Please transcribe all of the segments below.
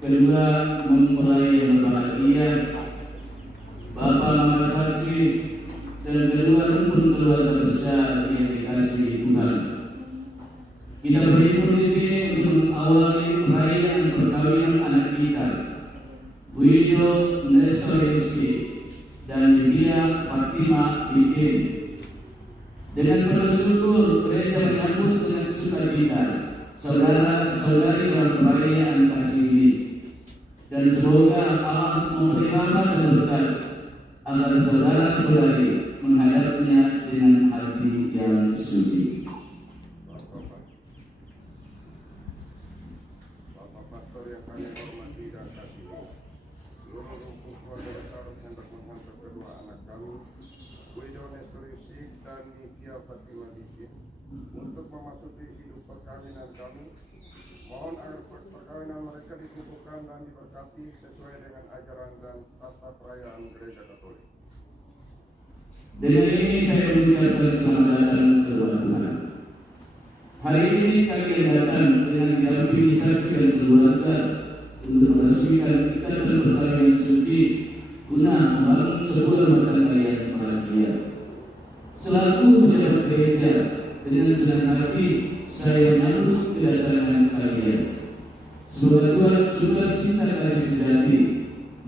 kedua mempelai yang bahagia, Bapak Mama Saksi, dan kedua rukun keluarga besar yang dikasihi Tuhan. Kita berhimpun di sini untuk mengawali perayaan perkawinan anak kita, Wijo Nestor Yesi dan Lydia Fatima Bikin. Dengan penuh syukur, gereja menyambut dengan sukacita saudara-saudari dalam perayaan kasih ini. Dan semoga Allah memberi rahmat dan berkat agar saudara-saudari menghadapnya dengan hati yang suci. Bapak Pastor yang kami hormati dan kasihi, seluruh rukun keluarga besar yang berpenghulu kedua anak kami, Wijo Nestor Yusik dan Lydia Fatima Bikin, untuk memasuki hidup perkawinan kami. Mohon agar perkawinan mereka dikukuhkan dan diberkati sesuai dengan ajaran dan tata perayaan Gereja Katolik. Dengan ini saya mengucapkan selamat datang kepada Tuhan. Hari ini kami datang dengan didampingi saksi dan keluarga untuk meresmikan ikatan perkawinan suci guna membangun sebuah rumah tangga yang bahagia. Selaku pejabat gereja, dengan senang hati saya menyambut kedatangan kalian. Semoga Tuhan sukacita kasih sejati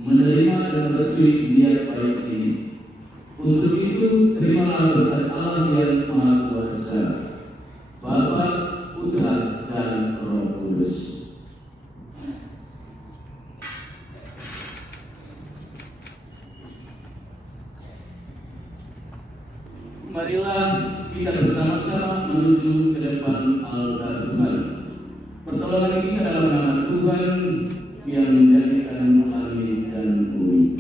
menerima dan merestui niat baik ini. Untuk itu, terimalah berkat Allah yang Maha Kuasa, Bapa, Putra, dan Roh Kudus. Marilah kita bersama-sama menuju ke depan altar Tuhan. Pertolongan kita dalam nama Tuhan yang menjadikan langit dan bumi.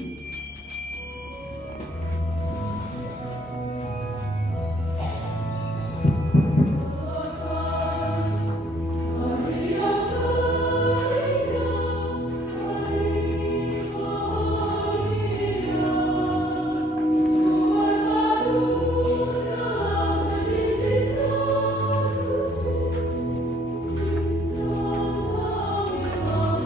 Oh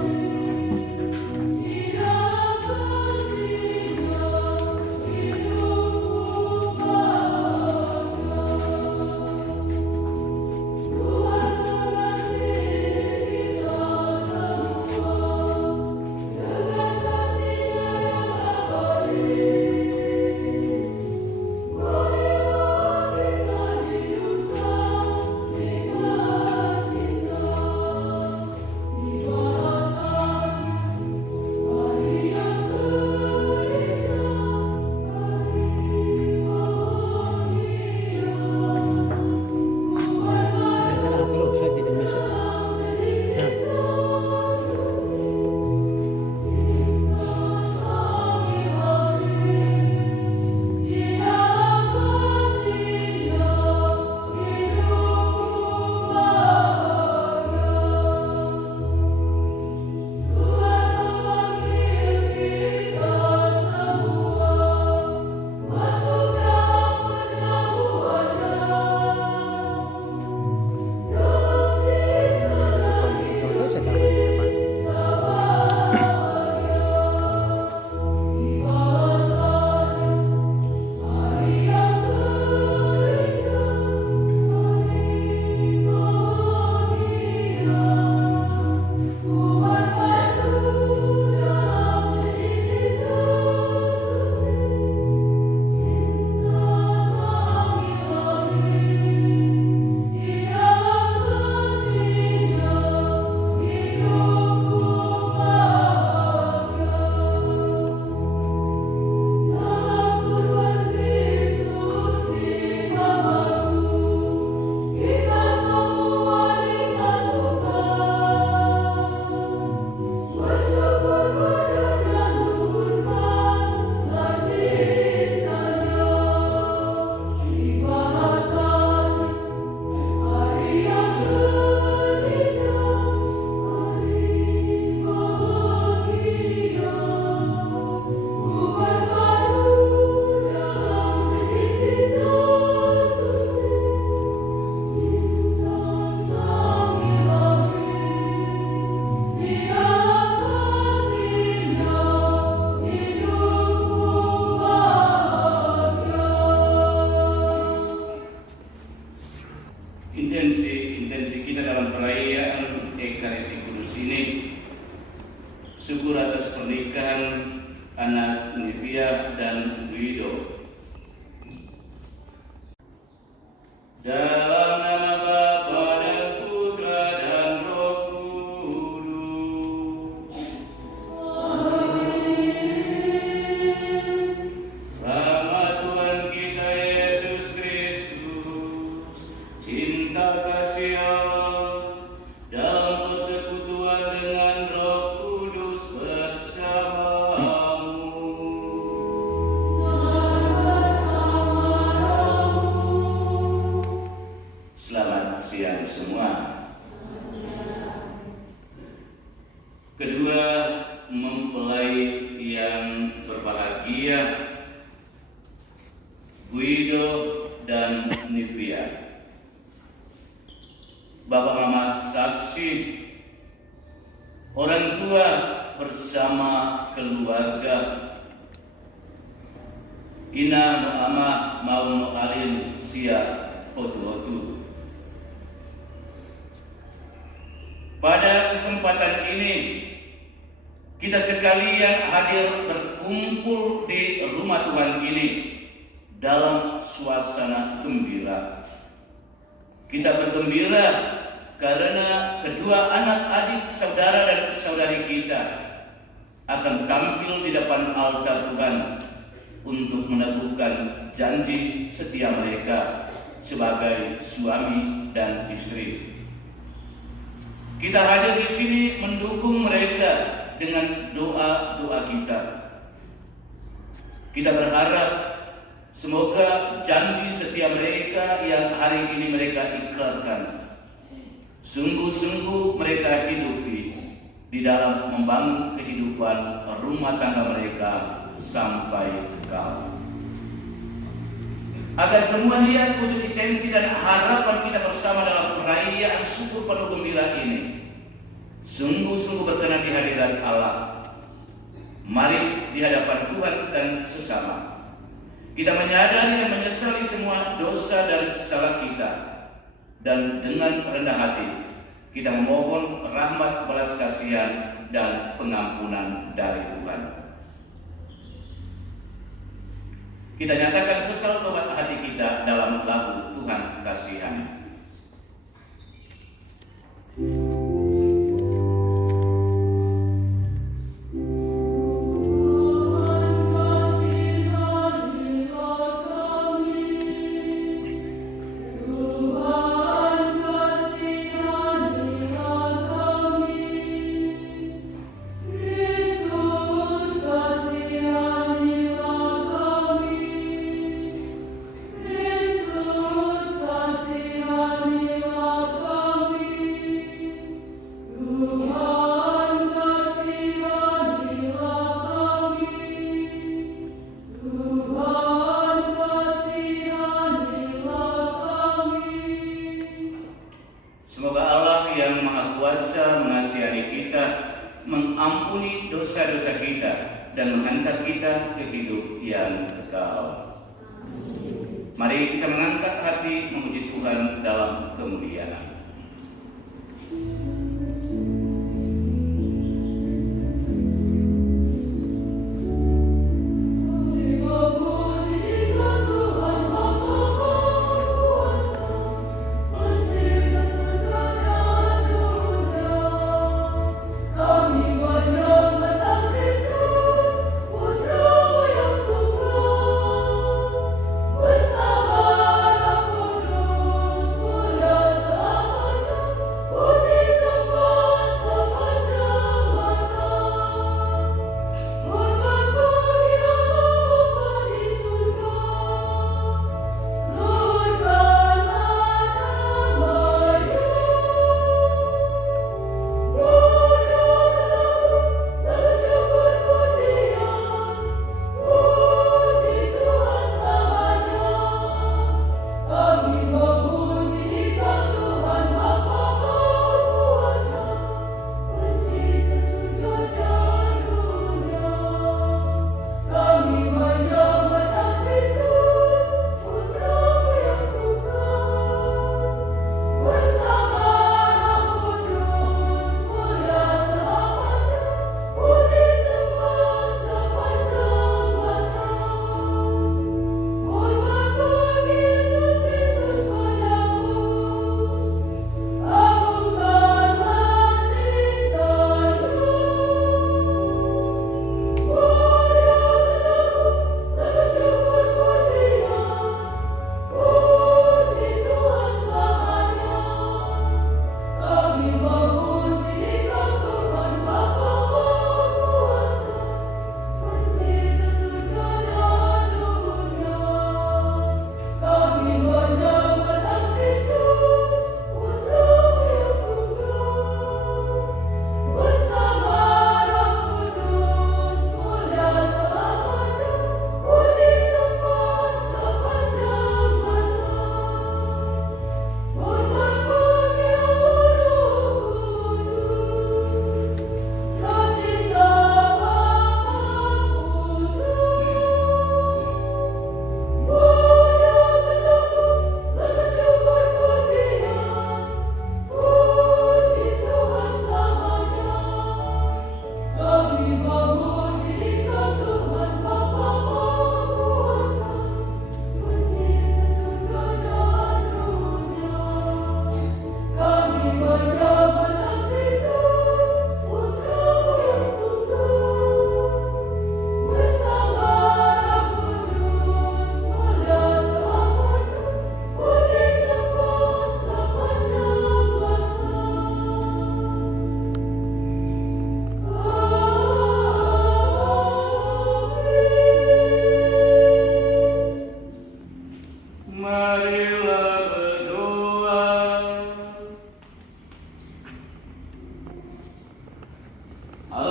syukur atas pernikahan anak Nivia dan Guido. Dalam nama Bapa dan Putra dan Roh Kudus. Amin. Rahmat Tuhan kita Yesus Kristus, cinta kasih Allah, dalam persekutuan dengan Roh Kudus bersamamu. Selamat siang semua. Kedua mempelai yang berbahagia, Guido dan Nivia. Bapak Mama saksi, orang tua bersama keluarga, Ina Muhammad mau alin sia otu-otu. Pada kesempatan ini, kita sekalian hadir berkumpul di rumah Tuhan ini dalam suasana gembira. Kita bergembira karena kedua anak adik saudara dan saudari kita akan tampil di depan altar Tuhan untuk meneguhkan janji setia mereka sebagai suami dan istri. Kita hadir di sini mendukung mereka dengan doa-doa kita. Kita berharap semoga janji setia mereka yang hari ini mereka ikrarkan sungguh-sungguh mereka hidupi di dalam membangun kehidupan rumah tangga mereka sampai kekal. Agar semua niat, wujud intensi dan harapan kita bersama dalam perayaan syukur penuh gembira ini sungguh-sungguh berkenan di hadirat Allah. Mari di hadapan Tuhan dan sesama kita menyadari dan menyesali semua dosa dan salah kita, dan dengan rendah hati kita memohon rahmat belas kasihan dan pengampunan dari Tuhan. Kita nyatakan sesal tobat hati kita dalam lagu Tuhan Kasihani. Mengampuni dosa-dosa kita dan menghantar kita ke hidup yang kekal. Mari kita mengangkat hati memuji Tuhan dalam kemuliaan. Puji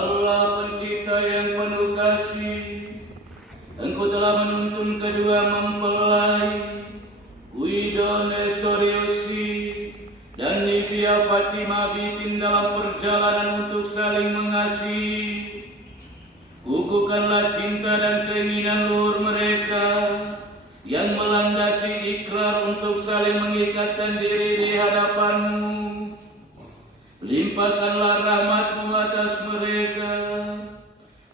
Allah pencipta yang penuh kasih, Engkau telah menuntun kedua mempelai, Guido Nestoriosi dan Livia Fatima Bitin dalam perjalanan untuk saling mengasihi. Kukuhkanlah cinta dan keinginan luhur mereka yang melandasi ikrar untuk saling mengikatkan diri di hadapan-Mu. Limpahkanlah rahmat-Mu atas mereka.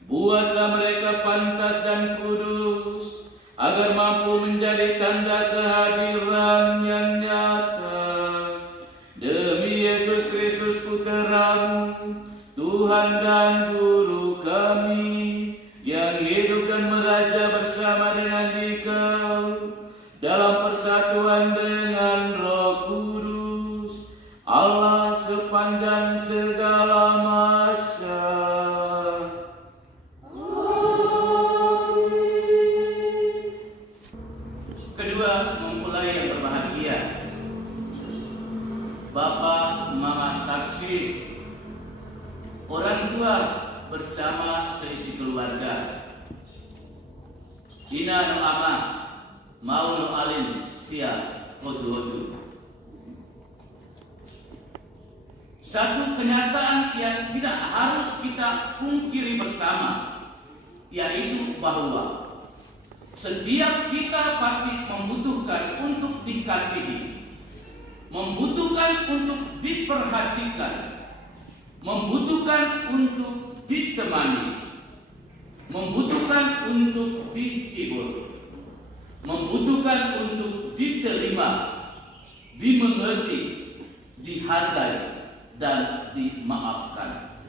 Buatlah mereka pantas dan kudus, agar mampu menjadi tanda kehadiran yang nyata. Demi Yesus Kristus Putra-Mu, Tuhan dan Guru kami, yang hidup dan meraja bersama dengan Dikau dalam persatuan dengan Roh Kudus, Allah sepanjang segala masa. Kedua mempelai yang berbahagia, Bapak Mama saksi, orang tua bersama seisi keluarga. Ina no ama, mau no alin, sia hotu-hotu. Satu kenyataan yang tidak harus kita pungkiri bersama, yaitu bahwa setiap kita pasti membutuhkan untuk dikasihi, membutuhkan untuk diperhatikan, membutuhkan untuk ditemani, membutuhkan untuk dihibur, membutuhkan untuk diterima, dimengerti, dihargai, dan dimaafkan.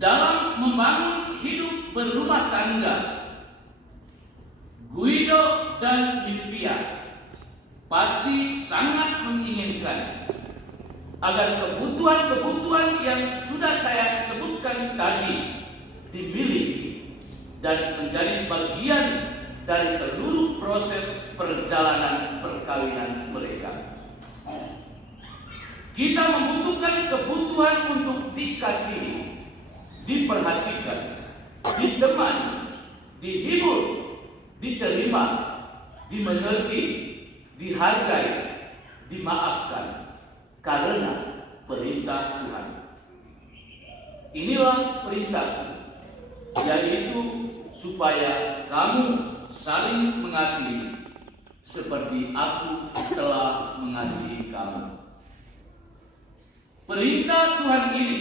Dalam membangun hidup berumah tangga, Guido dan Livia pasti sangat menginginkan agar kebutuhan-kebutuhan yang sudah saya sebutkan tadi dimiliki dan menjadi bagian dari seluruh proses perjalanan perkawinan mereka. Kita membutuhkan kebutuhan untuk dikasihi, diperhatikan, ditemani, dihibur, diterima, dimengerti, dihargai, dimaafkan, karena perintah Tuhan. Inilah perintah, yaitu supaya kamu saling mengasihi seperti aku telah mengasihi kamu. Perintah Tuhan ini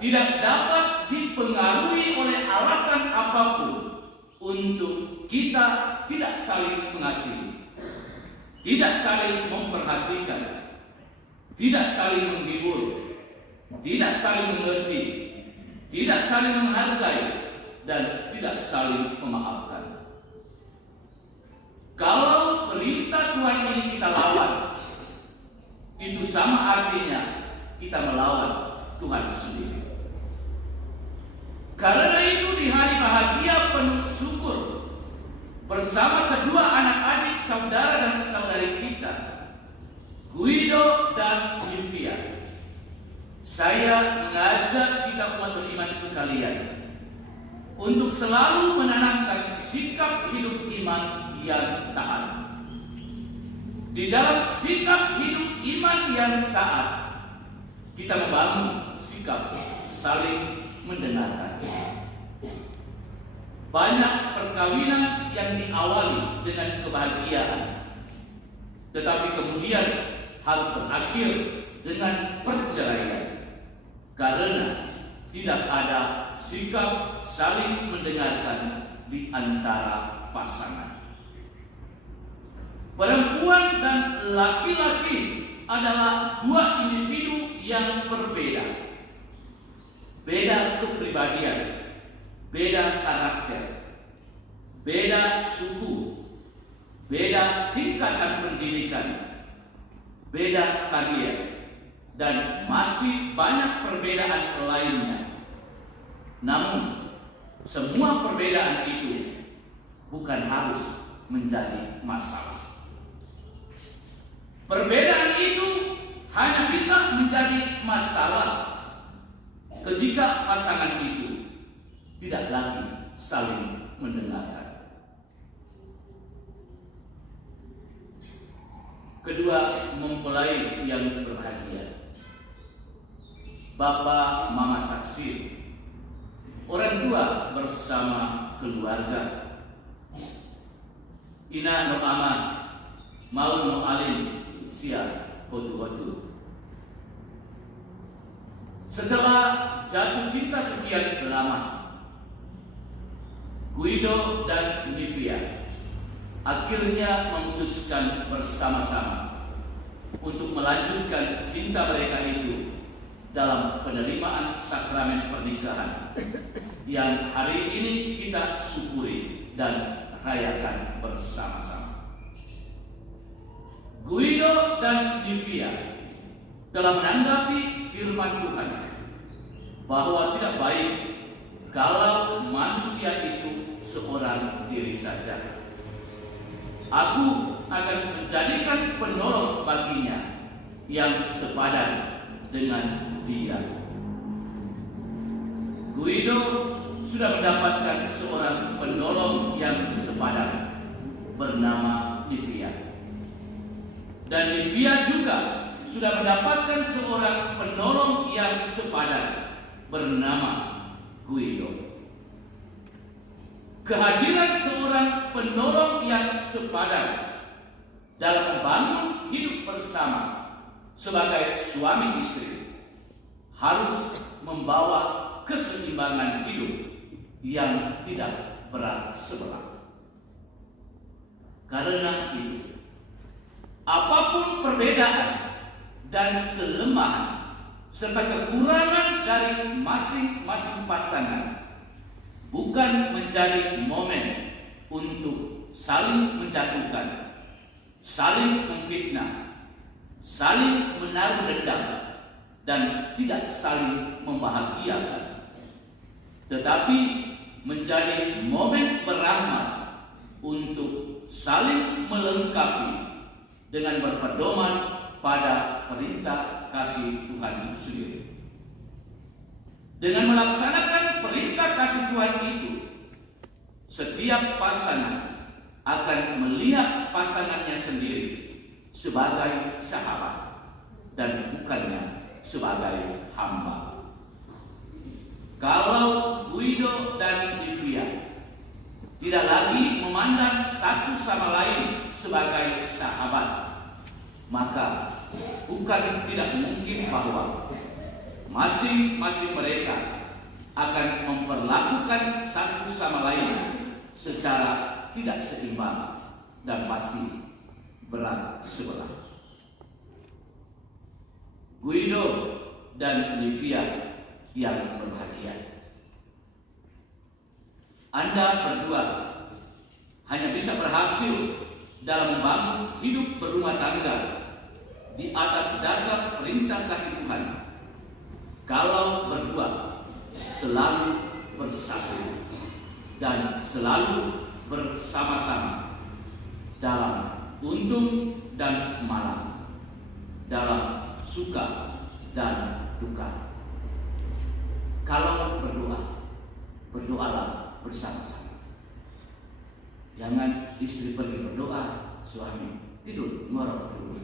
tidak dapat dipengaruhi oleh alasan apapun untuk kita tidak saling mengasihi, tidak saling memperhatikan, tidak saling menghibur, tidak saling mengerti, tidak saling menghargai, dan tidak saling memaafkan. Kalau perintah Tuhan ini kita lawan, itu sama artinya kita melawan Tuhan sendiri. Karena itu di hari bahagia penuh syukur bersama kedua anak-adik saudara dan saudari kita, Guido dan Livia, saya mengajak kita umat beriman sekalian untuk selalu menanamkan sikap hidup iman yang taat. Di dalam sikap hidup iman yang taat, kita membangun sikap saling mendengarkan. Banyak perkawinan yang diawali dengan kebahagiaan, tetapi kemudian harus berakhir dengan perceraian karena tidak ada sikap saling mendengarkan di antara pasangan. Perempuan dan laki-laki adalah dua individu yang berbeda. Beda kepribadian, beda karakter, beda suku, beda tingkatan pendidikan, beda karier, dan masih banyak perbedaan lainnya. Namun, semua perbedaan itu bukan harus menjadi masalah. Perbedaan itu hanya bisa menjadi masalah ketika pasangan itu tidak lagi saling mendengarkan. Kedua, mempelai yang berbahagia. Bapa mama saksi, orang tua bersama keluarga. Ina no ama, mau no alim, sia hotu-hotu. Setelah jatuh cinta sekian lama, Guido dan Livia akhirnya memutuskan bersama-sama untuk melanjutkan cinta mereka itu dalam penerimaan sakramen pernikahan yang hari ini kita syukuri dan rayakan bersama-sama. Guido dan Livia telah menanggapi firman Tuhan bahwa tidak baik kalau manusia itu seorang diri saja. Aku akan menjadikan penolong baginya yang sepadan dengan dia. Guido sudah mendapatkan seorang penolong yang sepadan bernama Livia. Dan Livia juga sudah mendapatkan seorang penolong yang sepadan bernama Guido. Kehadiran seorang penolong yang sepadan dalam membangun hidup bersama sebagai suami istri harus membawa keseimbangan hidup yang tidak berat sebelah. Karena itu, apapun perbedaan dan kelemahan serta kekurangan dari masing-masing pasangan bukan menjadi momen untuk saling menjatuhkan, saling memfitnah, saling menaruh dendam, dan tidak saling membahagiakan, tetapi menjadi momen berrahmat untuk saling melengkapi dengan berpedoman pada perintah kasih Tuhan itu sendiri. Dengan melaksanakan perintah kasih Tuhan itu, setiap pasangan akan melihat pasangannya sendiri sebagai sahabat dan bukannya sebagai hamba. Kalau Guido dan Livia tidak lagi memandang satu sama lain sebagai sahabat, maka bukan tidak mungkin bahwa masing-masing mereka akan memperlakukan satu sama lain secara tidak seimbang dan pasti berat sebelah. Guido dan Livia yang berbahagia, Anda berdua hanya bisa berhasil dalam membangun hidup berumah tangga di atas dasar perintah kasih Tuhan kalau berdua selalu bersatu dan selalu bersama-sama dalam untung dan malang, dalam suka dan duka. Kalau berdoa, berdoalah bersama-sama. Jangan istri pergi berdoa, suami tidur ngorok dulu.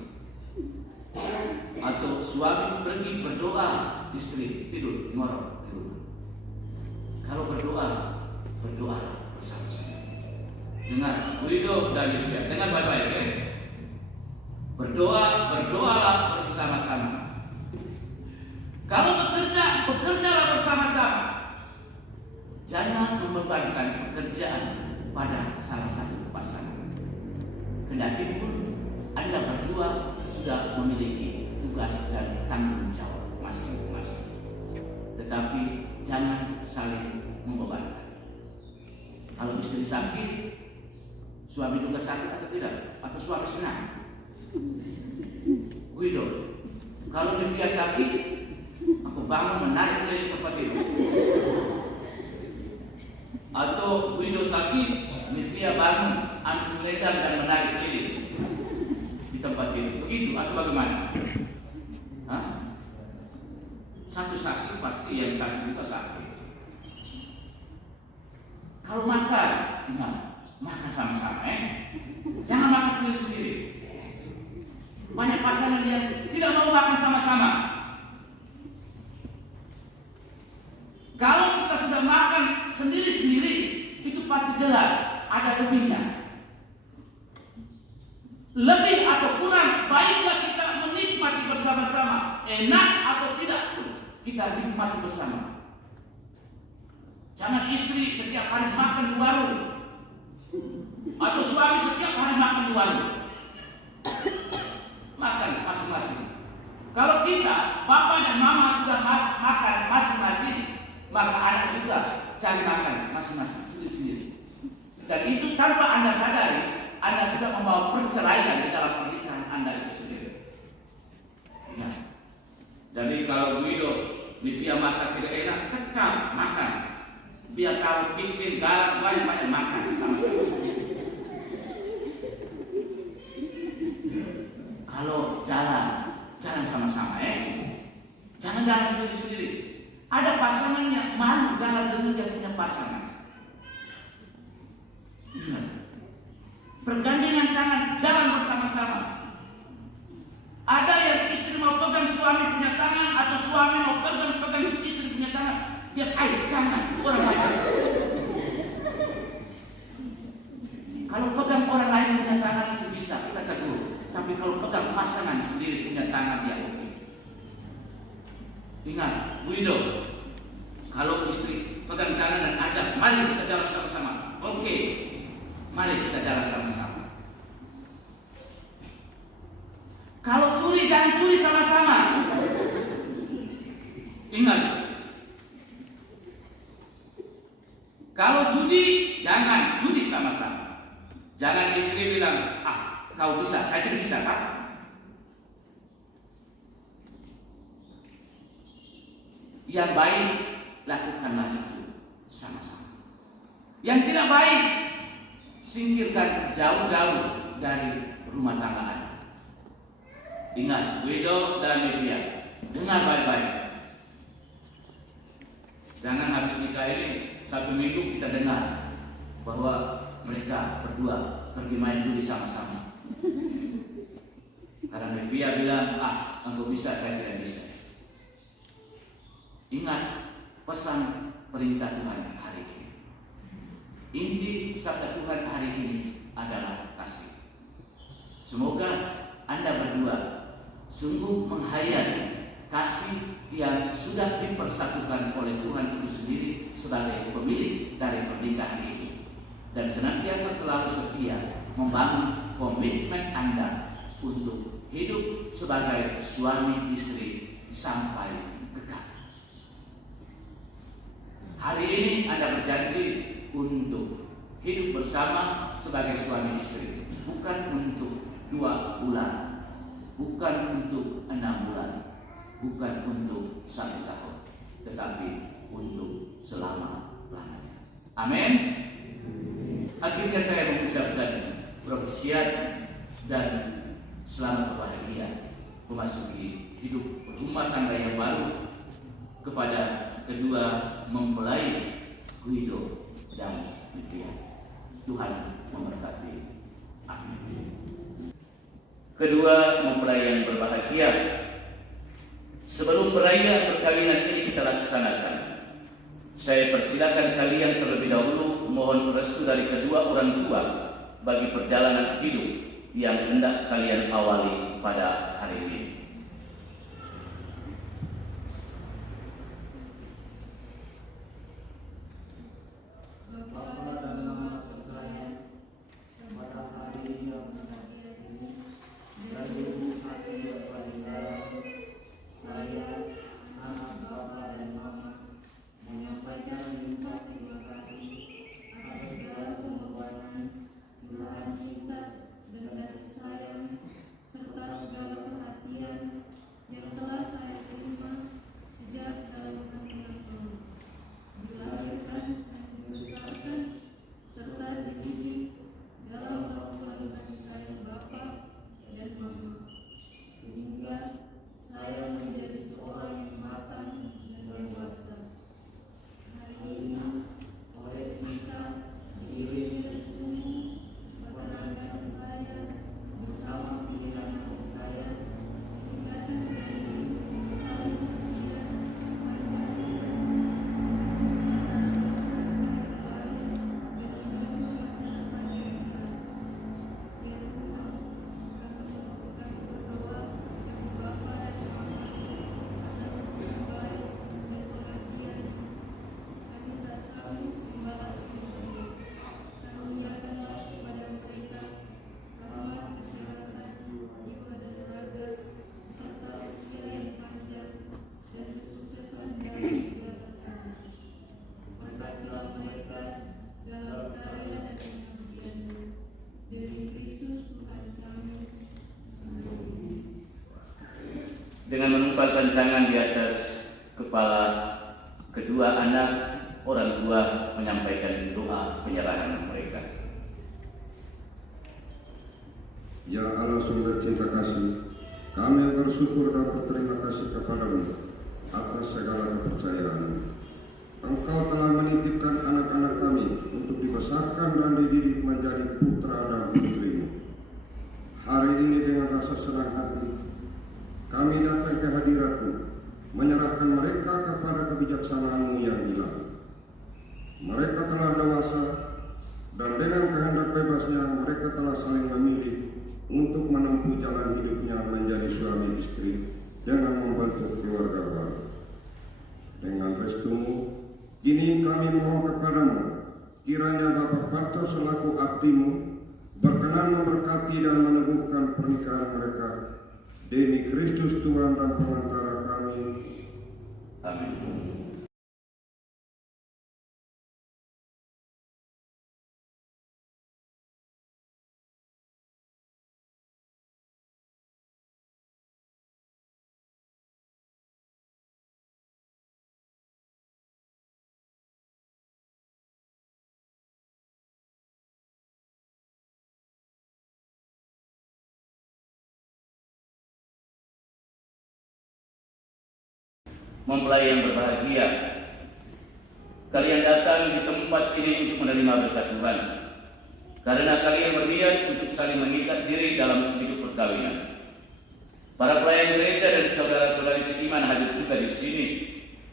Atau suami pergi berdoa, istri tidur ngorok dulu. Kalau berdoa, berdoalah bersama-sama. Dengar, Guido dan Livia, dengar baik-baik ya. Berdoalah bersama-sama. Kalau bekerja, bekerjalah bersama-sama. Jangan membebankan pekerjaan pada salah satu pasangan. Kendati pun Anda berdua sudah memiliki tugas dan tanggung jawab masing-masing, tetapi jangan saling membebankan. Kalau istri sakit, suami juga sakit atau tidak? Atau suami senang? Guido, kalau Livia sakit, aku bangun menarik dari tempat itu. Atau Guido sakit, Livia bangun ambil selendang dan menarik keliling di tempat itu. Begitu atau bagaimana? Hah? Satu sakit pasti yang satu juga sakit. Kalau makan, ingat, makan sama-sama, jangan makan sendiri-sendiri. Banyak pasangan yang tidak mau makan sama-sama. Kalau kita sudah makan sendiri-sendiri, itu pasti jelas ada lebihnya. Lebih atau kurang, baiklah kita menikmati bersama-sama. Enak atau tidak pun, kita nikmati bersama. Jangan istri setiap hari makan di warung, atau suami setiap hari makan di warung. Makan masing-masing. Kalau kita, papa dan mama sudah makan masing-masing, maka anak juga cari makan masing-masing, sendiri-sendiri. Dan itu tanpa Anda sadari, Anda sudah membawa perceraian di dalam pernikahan Anda itu sendiri. Ya. Jadi kalau Guido, Livia masak tidak enak, tekam makan. Biar taruh fixin garam banyak-banyak makan sama-sama. Kalau jalan sama-sama, jangan jalan sendiri-sendiri. Ada pasangan yang malu jalan dengan dia punya pasangan. Pergandengan tangan, jalan bersama-sama. Ada yang istri mau pegang suami punya tangan, atau suami mau pegang istri punya tangan. Dia, jangan, orang lain. Kalau pegang orang lain punya tangan itu bisa, kita tegur. Tapi kalau pegang pasangan sendiri punya tangan, dia oke. Ingat, Guido, kalau istri pegang tangan dan ajak, mari kita jalan sama-sama. Oke, mari kita jalan sama-sama. Kalau curi, jangan curi sama-sama. Ingat, kalau judi, jangan judi sama-sama. Jangan istri bilang, kau bisa, saya tidak bisa, kan? Yang baik, lakukanlah itu sama-sama. Yang tidak baik, singkirkan jauh-jauh dari rumah tangga Anda. Ingat, Guido dan Livia, dengar baik-baik. Jangan habis nikah ini, 1 minggu kita dengar bahwa mereka berdua pergi main judi sama-sama. Karena Livia bilang, engkau bisa, saya tidak bisa. Ingat pesan perintah Tuhan hari ini. Inti sabda Tuhan hari ini adalah kasih. Semoga Anda berdua sungguh menghayati kasih yang sudah dipersatukan oleh Tuhan itu sendiri sebagai pemilik dari pernikahan ini, dan senantiasa selalu setia membangun komitmen Anda untuk hidup sebagai suami istri sampai kekal. Hari ini Anda berjanji untuk hidup bersama sebagai suami istri, bukan untuk 2 bulan, bukan untuk 6 bulan, bukan untuk 1 tahun, tetapi untuk selama-lamanya. Amin. Akhirnya saya mengucapkan profesiat dan selamat berbahagia memasuki hidup rumah tangga yang baru kepada kedua mempelai Guido dan Livia. Tuhan memberkati. Amin. Kedua mempelai yang berbahagia, sebelum perayaan perkawinan ini kita laksanakan, saya persilakan kalian terlebih dahulu mohon restu dari kedua orang tua bagi perjalanan hidup yang hendak kalian awali pada hari ini. Cinta dan kasih sayang serta segala perhatian dengan menumpahkan tangan di atas kepala kedua anak, orang tua menyampaikan doa penyerahan mereka. Ya Allah sumber cinta kasih, kami bersyukur dan berterima kasih kepadamu atas segala kepercayaan. Engkau telah menitipkan anak-anak kami untuk dibesarkan dan dididik menjadi putra dan putrimu. Hari ini dengan rasa senang hati, kami datang ke hadiratmu, menyerahkan mereka kepada kebijaksanaan-Mu yang ilahi. Mereka telah dewasa, dan dengan kehendak bebasnya mereka telah saling memilih untuk menempuh jalan hidupnya menjadi suami istri dengan membentuk keluarga baru. Dengan restu-Mu, kini kami mohon kepadamu, kiranya Bapak Pastor selaku abdi-Mu berkenan memberkati dan meneguhkan pernikahan mereka demi Kristus Tuhan dan pengantara kami. Amin. Mempelai yang berbahagia, kalian datang di tempat ini untuk menerima berkat Tuhan, karena kalian berniat untuk saling mengikat diri dalam hidup perkawinan. Para pelayan gereja dan saudara-saudari seiman hadir juga di sini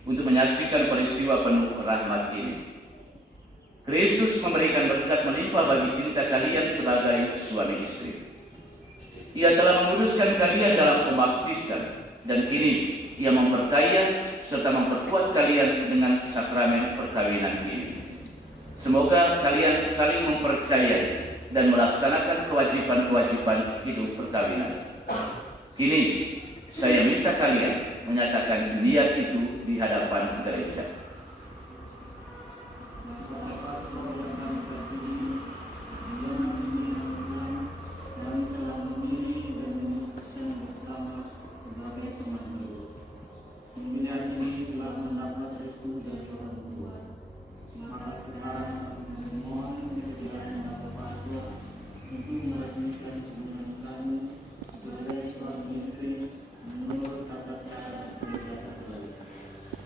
untuk menyaksikan peristiwa penuh rahmat ini. Kristus memberikan berkat melimpah bagi cinta kalian sebagai suami istri. Ia telah menguduskan kalian dalam pembaptisan, dan kini Ia memperkaya serta memperkuat kalian dengan sakramen perkawinan ini. Semoga kalian saling mempercayai dan melaksanakan kewajiban-kewajiban hidup perkawinan. Kini saya minta kalian menyatakan niat itu di hadapan gereja.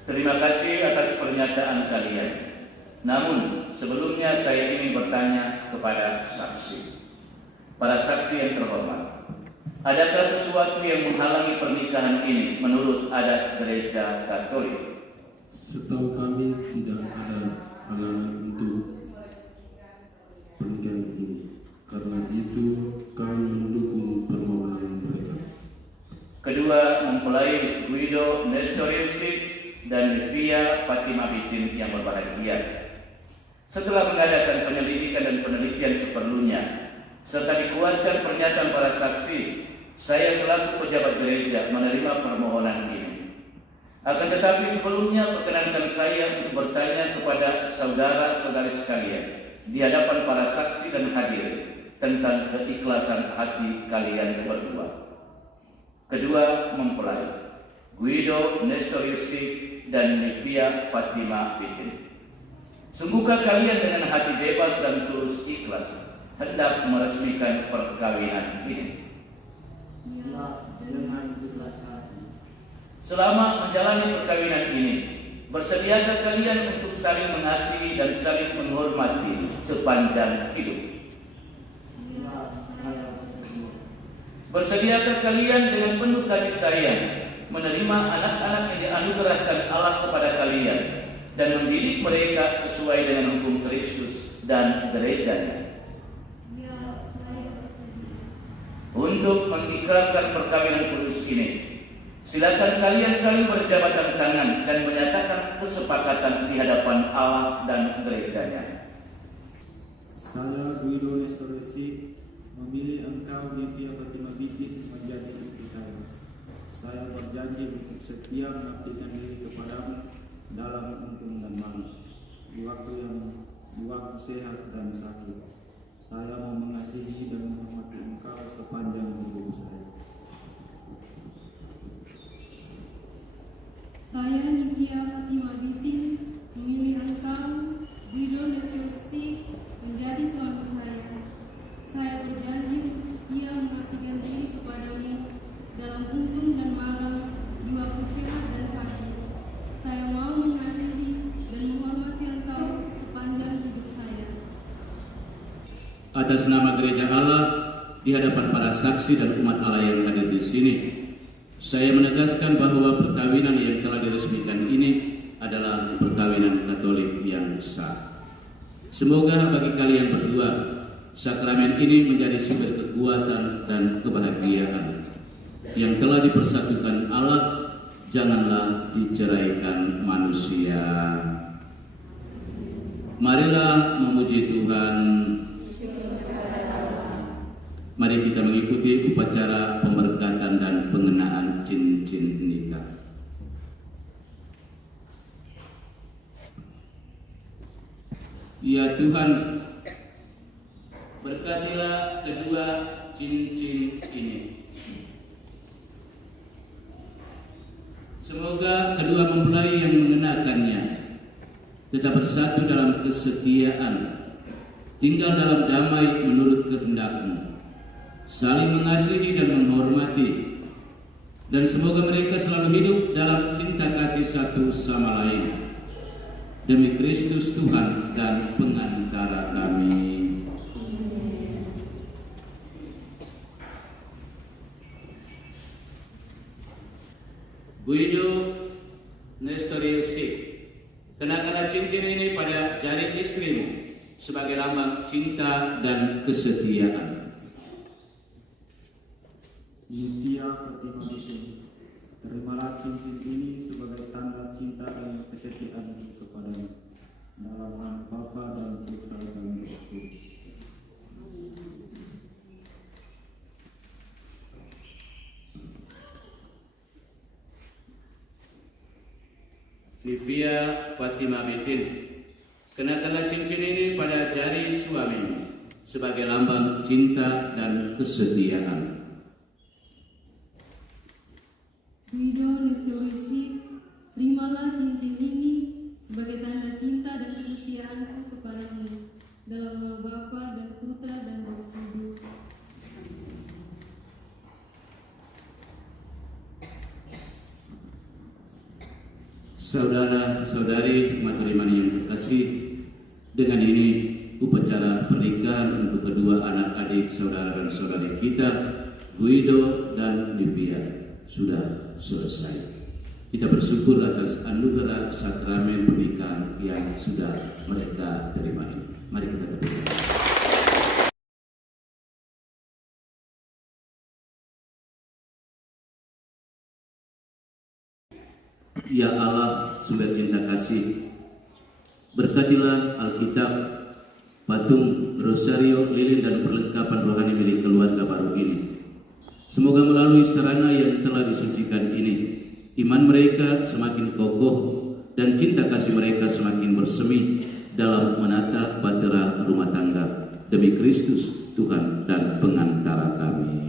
Terima kasih atas pernyataan kalian. Namun sebelumnya saya ingin bertanya kepada saksi. Para saksi yang terhormat, adakah sesuatu yang menghalangi pernikahan ini menurut adat gereja Katolik? Setahu kami tidak ada halangan untuk pernikahan ini. Karena itu kami mendukung permohonan mereka. Kedua mempelai Guido Nestorius dan Livia Fatima Bitin yang berbahagia, setelah mengadakan penyelidikan dan penelitian seperlunya serta dikuatkan pernyataan para saksi, saya selaku pejabat gereja menerima permohonan ini. Akan tetapi sebelumnya perkenankan saya untuk bertanya kepada saudara-saudari sekalian di hadapan para saksi dan hadirin tentang keikhlasan hati kalian berdua. Kedua mempelai Guido Nestorius dan Livia Fatima Bitin, sungguhkah kalian dengan hati bebas dan tulus ikhlas hendak meresmikan perkawinan ini? Ya, dengan ikhlas hati. Selama menjalani perkawinan ini, bersediakah kalian untuk saling mengasihi dan saling menghormati sepanjang hidup? Ya, saya bersedia. Bersediakah kalian dengan penuh kasih sayang menerima anak-anak yang dianugerahkan Allah kepada kalian dan mendidik mereka sesuai dengan hukum Kristus dan gerejanya? Ya, saya bersedia. Untuk mengikrarkan perkawinan kudus ini, silakan kalian saling berjabatan tangan dan menyatakan kesepakatan di hadapan Allah dan gerejanya. Saya Guido Nestorius memilih engkau Livia Fatima Bitin menjadi istri saya. Saya berjanji untuk setia mengabdikan diri kepadamu dalam untung dan malu, di waktu sehat dan sakit. Saya mau mengasihi dan menghormati engkau sepanjang hidup saya. Saya Nivia Fatima Bitin memilih engkau, Guido Nestorisi, menjadi suami saya. Saya berjanji untuk setia mengabdikan diri kepadamu dalam untung dan malang, di waktu sehat dan sakit. Saya mau mengasihi dan menghormati engkau sepanjang hidup saya. Atas nama Gereja Allah, di hadapan para saksi dan umat Allah yang hadir di sini, saya menegaskan bahwa perkawinan yang telah diresmikan ini adalah perkawinan Katolik yang sah. Semoga bagi kalian berdua, sakramen ini menjadi sumber kekuatan dan kebahagiaan. Yang telah dipersatukan Allah, janganlah diceraikan manusia. Marilah memuji Tuhan. Mari kita mengikuti upacara pemberkatan dan pengenaan cincin nikah. Ya Tuhan, berkatilah kedua cincin ini. Semoga kedua mempelai yang mengenakannya tetap bersatu dalam kesetiaan, tinggal dalam damai menurut kehendak-Mu, saling mengasihi dan menghormati, dan semoga mereka selalu hidup dalam cinta kasih satu sama lain. Demi Kristus Tuhan dan pengantara kami. Guido Nestorius, kenakanlah cincin ini pada jari istrimu sebagai lambang cinta dan kesetiaan. Nivia Fatima Bitin, terimalah cincin ini sebagai tanda cinta dan kesetiaan kepadamu. Dalam nama Bapa dan Putra dan Roh Kudus. Nivia Fatima Bitin, kenakanlah cincin ini pada jari suamimu sebagai lambang cinta dan kesetiaan. Guido Nestorisi, terimalah cincin ini sebagai tanda cinta dan kesetiaanku kepadamu. Dalam nama Bapa dan Putra dan Roh Kudus. Saudara-saudari umat beriman yang terkasih, dengan ini upacara pernikahan untuk kedua anak adik saudara dan saudari kita, Guido dan Nivia, sudah selesai. Kita bersyukur atas anugerah sakramen pernikahan yang sudah mereka terima ini. Mari kita tepuk tangan. Ya Allah, sumber cinta kasih, berkatilah Alkitab, patung, rosario, lilin dan perlengkapan rohani milik keluarga baru ini. Semoga melalui sarana yang telah disucikan ini, iman mereka semakin kokoh dan cinta kasih mereka semakin bersemi dalam menata bahtera rumah tangga. Demi Kristus Tuhan dan pengantara kami.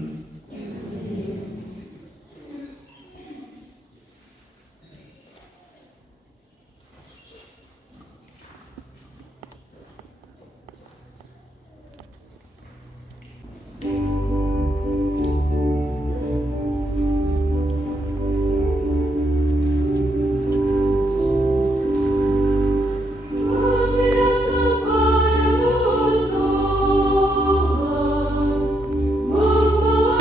Membawa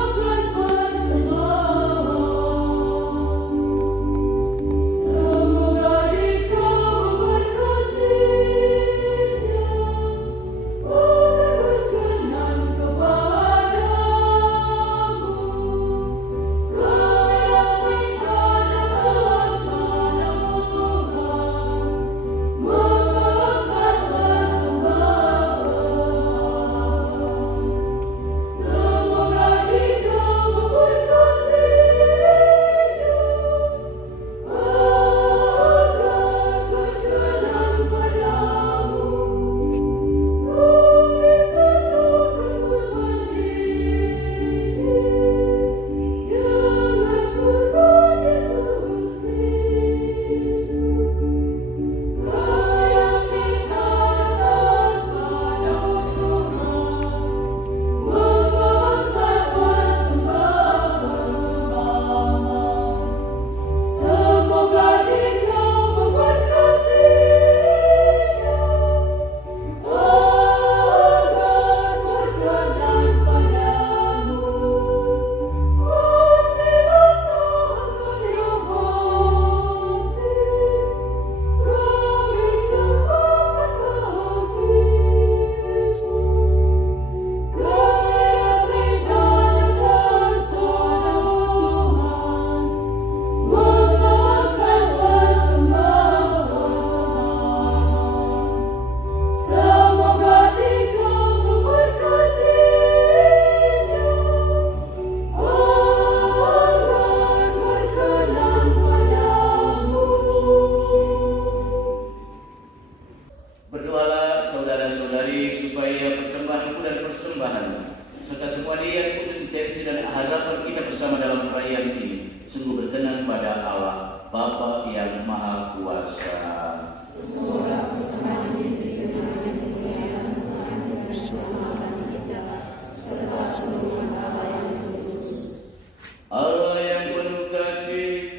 persembahan, serta semua niat untuk intensi dan harapan kita bersama dalam perayaan ini sungguh berkenan pada Allah Bapa yang Maha Kuasa. Semoga persembahan ini diberikan kemuliaan Tuhan dan keselamatan kita serta seluruh Allah yang kudus. Allah yang penuh kasih,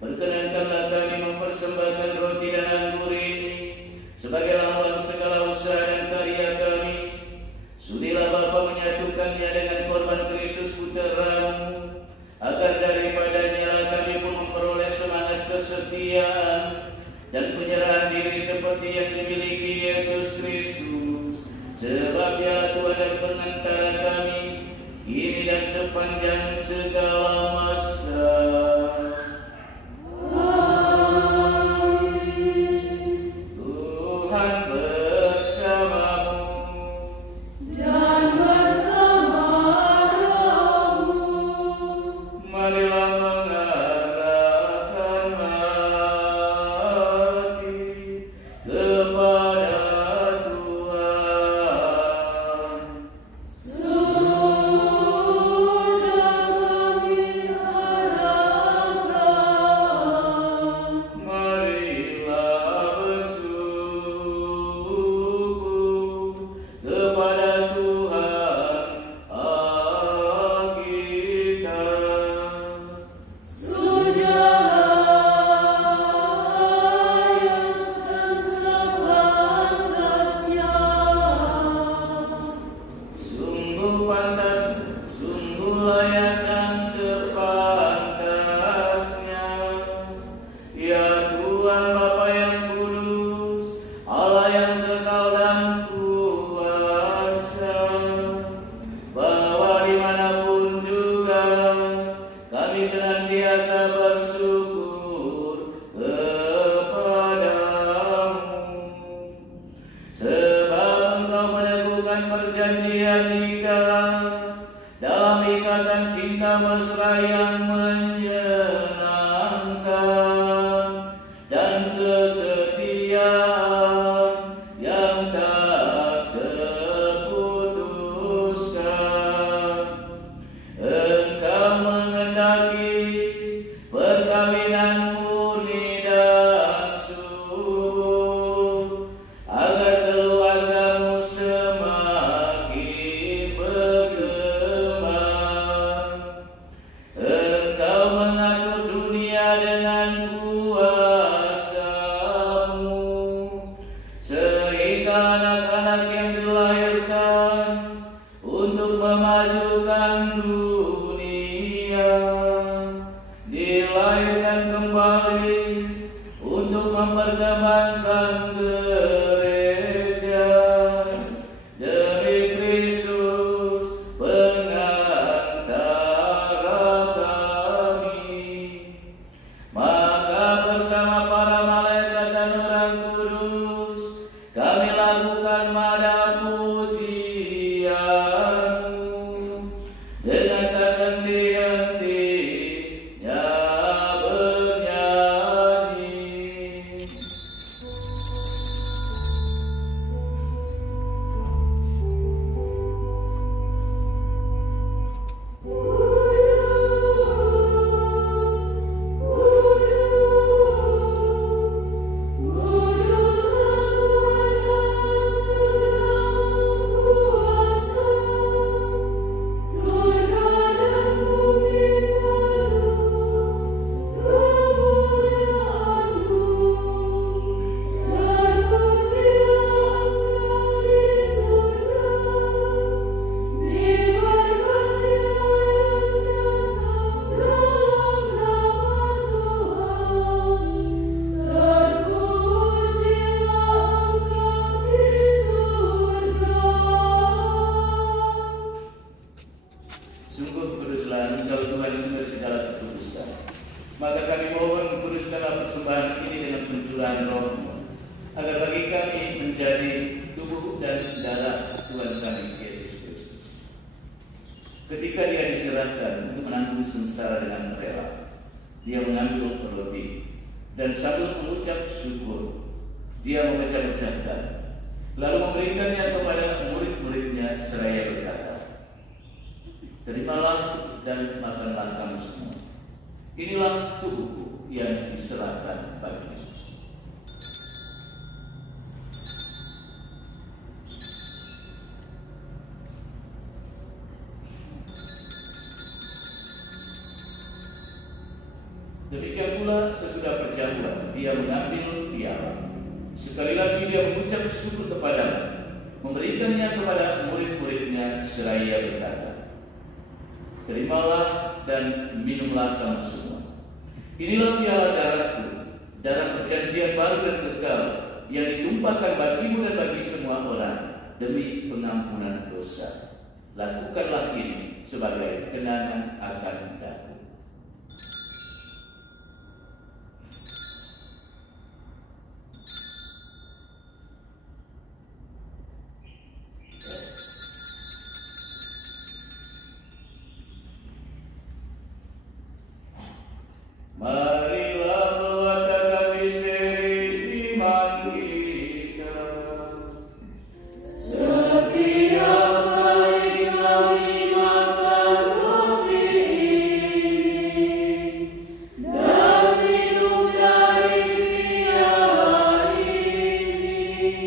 perkenankanlah kami mempersembahkan roti dan anggur ini sebagai lambang segala usaha dan karya kami. Sudilah Bapa menyatukannya dengan korban Kristus Putra-Mu, agar daripadanya kami pun memperoleh semangat kesetiaan dan penyerahan diri seperti yang dimiliki Yesus Kristus. Sebab Dialah Tuhan dan pengantara kami kini dan sepanjang segala masa. Tuhan bersamamu Dan bersama rohmu. Marilah mengarahkan hati kepada Tuhan. Sudah kami harapkan. Marilah bersyukur kepada Tuhan Allah kita. Sungguh layak dan sepantasnya, ya Tuhan Bapa yang kudus, Allah yang kekal dan kuasa, bahwa dimanapun juga kami senantiasa bersyukur kepadamu. Sebab Engkau meneguhkan perjanjian nikah dalam ikatan cinta mesra yang menyenangkan dan kesetiaan yang tak terputuskan. Engkau menghendaki perkawinan murni dan subur, agar keluargamu semakin berkembang. Engkau mengatur dunia dengan kuasa-Mu, sehingga anak-anak yang dilahirkan untuk memajukan dunia dilahirkan kembali untuk memperkembangkan gereja demi Kristus pengantara kami. Maka bersama para malaikat dan orang kudus kami lakukan mada pujian-Mu dengan tak henti-hentinya bernyanyi. Sungguh kuduslah Engkau Tuhan sumber segala kekudusan. Maka kami mohon kuduskanlah persembahan ini dengan pencurahan Roh-Mu, agar bagi kami menjadi tubuh dan darah Tuhan kami Yesus Kristus. Ketika Dia diserahkan untuk menanggung sengsara dengan rela, Dia mengambil roti dan sambil mengucap syukur, Dia memecah-mecahkan, lalu memberikannya kepada murid-muridnya seraya berkata, Terimalah dan makanlah kamu semua. Inilah tubuhku yang diserahkan bagimu. Demikian pula sesudah perjamuan, dia mengambil piala. Sekali lagi dia mengucap syukur kepada-Nya, memberikannya kepada murid-muridnya seraya berkata, terimalah dan minumlah kamu semua. Inilah piala darahku, darah perjanjian baru dan kekal, yang ditumpahkan bagimu dan bagi semua orang demi pengampunan dosa. Lakukanlah ini sebagai kenangan akan daku. Marilah mewatakan misteri iman kita. Setiap kali kami makan roti ini dan minum dari piala ini,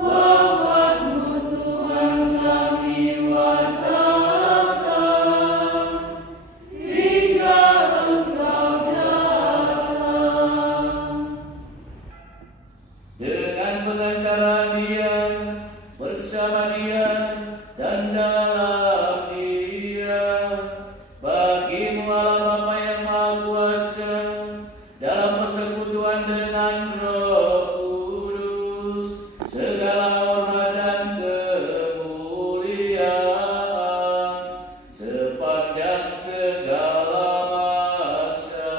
wafat-Mu Tuhan kami wartakan hingga dengan pengantaran Dia, bersama Dia, dan dalam Dia, bagi-Mu Allah Bapa yang Maha Kuasa, dalam persekutuan dengan Roh Kudus, segala hormat dan kemuliaan sepanjang segala masa.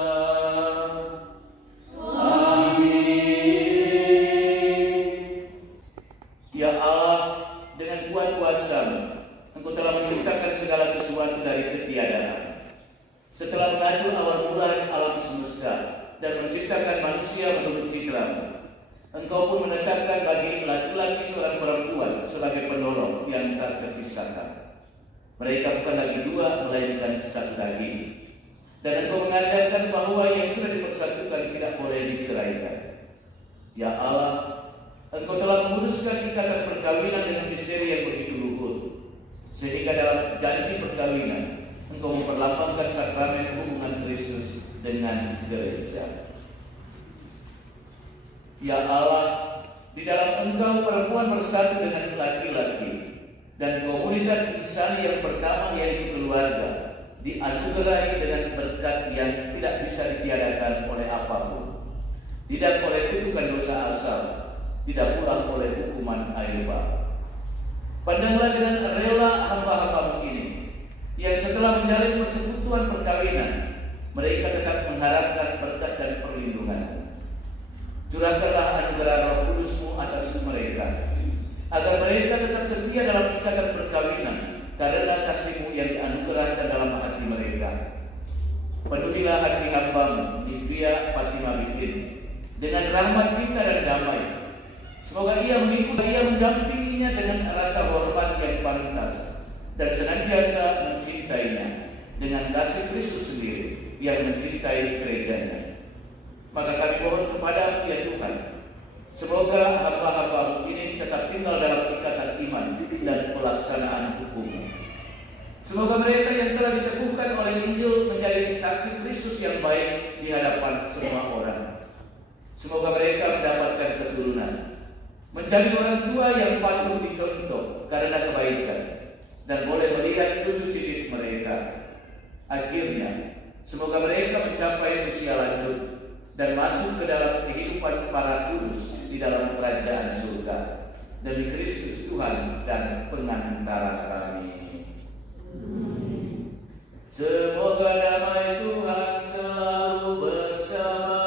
Ya Allah, dengan kuat kuasa-Mu, Engkau telah menciptakan segala sesuatu dari ketiadaan. Setelah mengatur awal mula alam semesta dan menciptakan manusia menurut citra-Mu, Engkau pun menetapkan bagi laki-laki seorang perempuan sebagai penolong yang tak terpisahkan. Mereka bukan lagi dua, melainkan satu daging. Dan Engkau mengajarkan bahwa yang sudah dipersatukan tidak boleh diceraikan. Ya Allah, Engkau telah menguduskan ikatan perkawinan dengan misteri yang begitu luhur, sehingga dalam janji perkawinan Engkau memperlambangkan sakramen hubungan Kristus dengan gereja. Ya Allah, di dalam Engkau perempuan bersatu dengan laki-laki, dan komunitas insani yang pertama yaitu keluarga dianugerahi dengan berkat yang tidak bisa ditiadakan oleh apapun, tidak oleh kutukan dosa asal, tidak pula oleh hukuman air bah. Pandanglah dengan rela hamba-hamba-Mu ini, yang setelah menjalin persekutuan perkawinan, mereka tetap mengharapkan berkat dan perlindungan-Mu. Curahkanlah anugerah Roh Kudus-Mu atas mereka, agar mereka tetap setia dalam ikatan perkawinan karena kasih-Mu yang dianugerahkan dalam hati mereka. Penuhilah hati hamba-Mu, Livia Fatima Bikin, dengan rahmat cinta dan damai. Semoga ia mendampinginya dengan rasa hormat yang pantas dan senantiasa mencintainya dengan kasih Kristus sendiri yang mencintai gerejanya. Maka kami mohon kepada-Mu ya Tuhan, semoga hamba-hamba-Mu ini tetap tinggal dalam ikatan iman dan pelaksanaan hukum-Mu. Semoga mereka yang telah diteguhkan oleh Injil menjadi saksi Kristus yang baik di hadapan semua orang. Semoga mereka mendapatkan keturunan, menjadi orang tua yang patut dicontoh karena kebaikan, dan boleh melihat cucu cicit mereka. Akhirnya, semoga mereka mencapai usia lanjut dan masuk ke dalam kehidupan para kudus di dalam kerajaan surga. Demi Kristus Tuhan dan pengantara kami. Semoga damai Tuhan selalu bersama.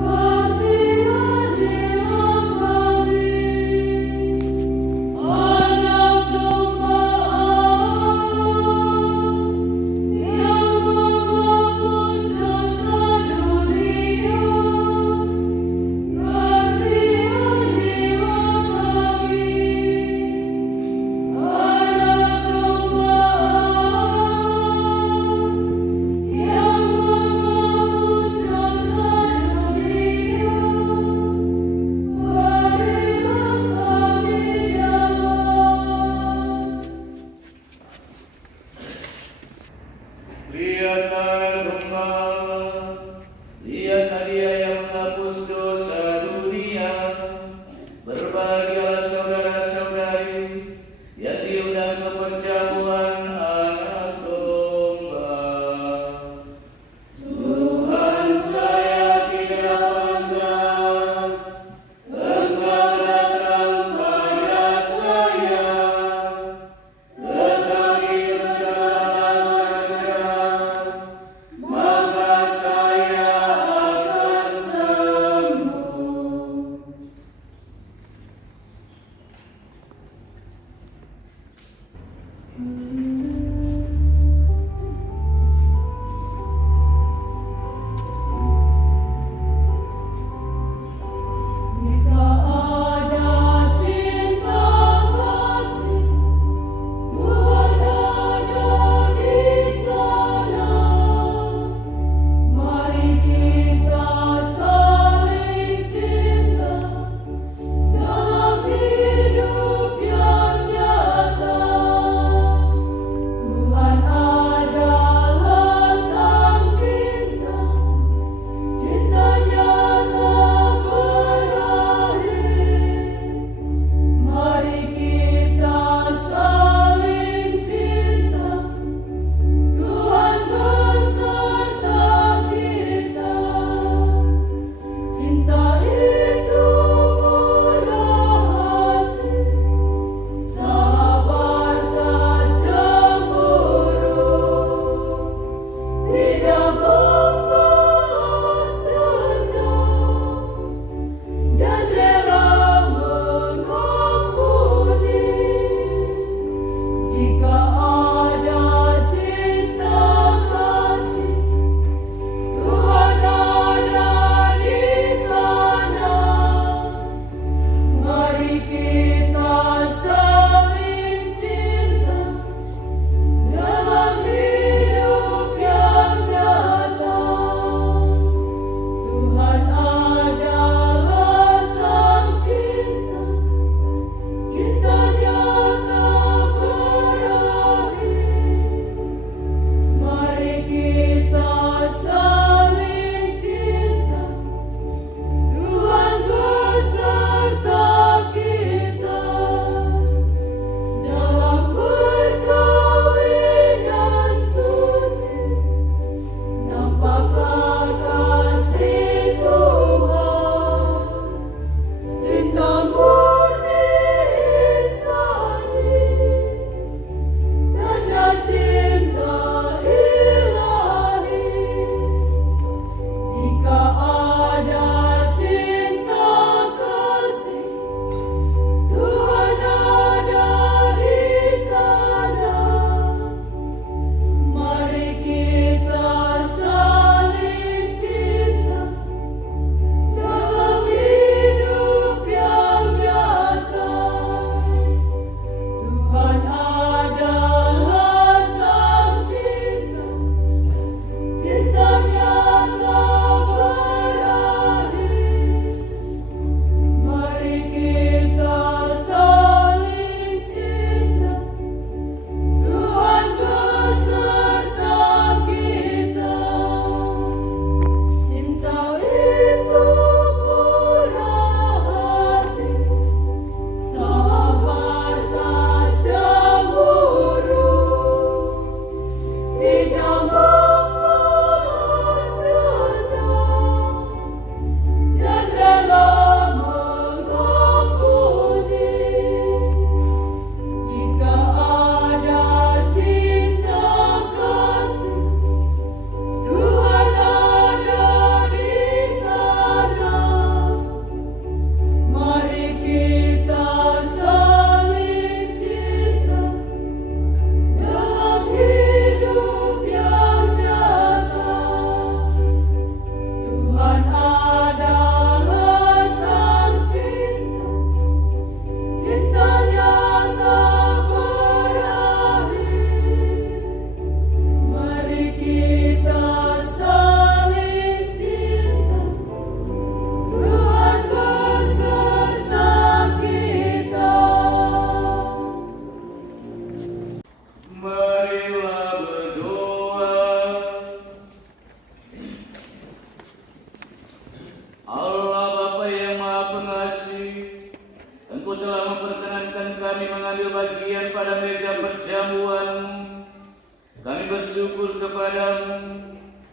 Kasih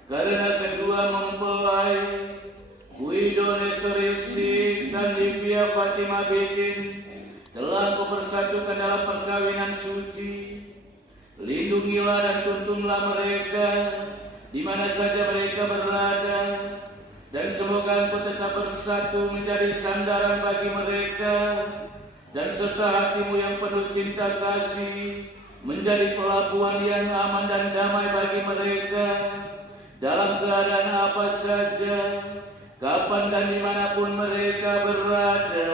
karena kedua mempelai Guido Nestorisik dan Livia Fatima Bikin telah Kau persatukan dalam perkawinan suci. Lindungilah dan tuntunlah mereka di mana saja mereka berada, dan semoga Engkau tetap bersatu menjadi sandaran bagi mereka, dan serta hatimu yang penuh cinta kasih menjadi pelabuhan yang aman dan damai bagi mereka dalam keadaan apa saja, kapan dan dimanapun mereka berada.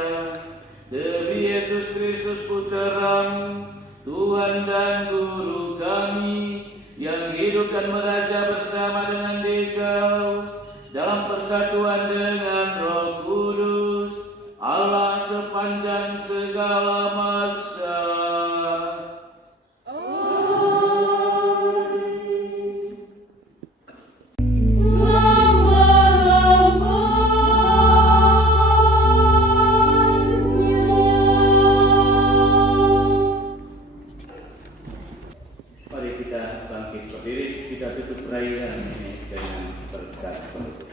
Demi Yesus Kristus Putra-Mu, Tuhan dan Guru kami, yang hidup dan meraja bersama dengan Dikau dalam persatuan dengan Roh Kudus, Allah sepanjang segala masa. Mari kita bangkit berdiri, kita tutup perayaan ini dengan berkat penutup.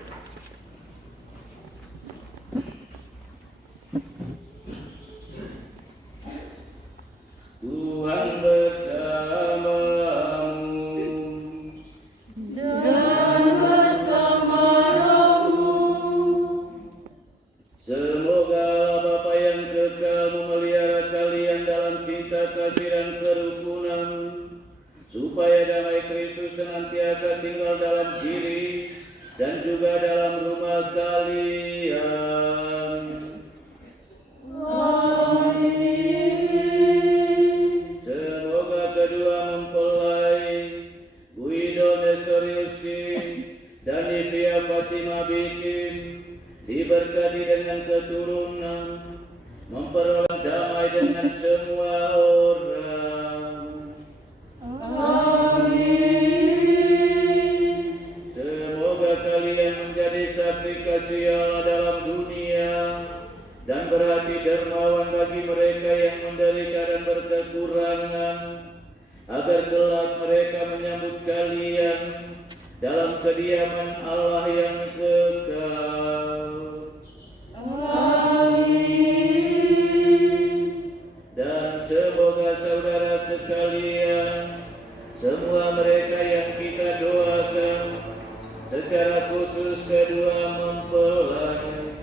Tuhan bersamamu dan bersama rohmu. Semoga Bapa yang kekal memelihara kalian dalam cinta kasih dan kerukunan, supaya damai Kristus senantiasa tinggal dalam diri dan juga dalam rumah kalian. Semoga kedua mempelai Guido Nestoriusik dan Livia Fatima Bikin diberkati dengan keturunan, memperoleh damai dengan semua orang. Semoga kalian menjadi saksi kasih Allah dalam dunia dan berhati dermawan bagi mereka yang menderita dan berkekurangan, agar kelak mereka menyambut kalian dalam kediaman Allah yang kekal. Dan semoga saudara sekalian, semua mereka yang kita doakan, secara khusus kedua mempelai,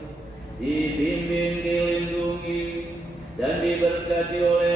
dibimbing, dilindungi, dan diberkati oleh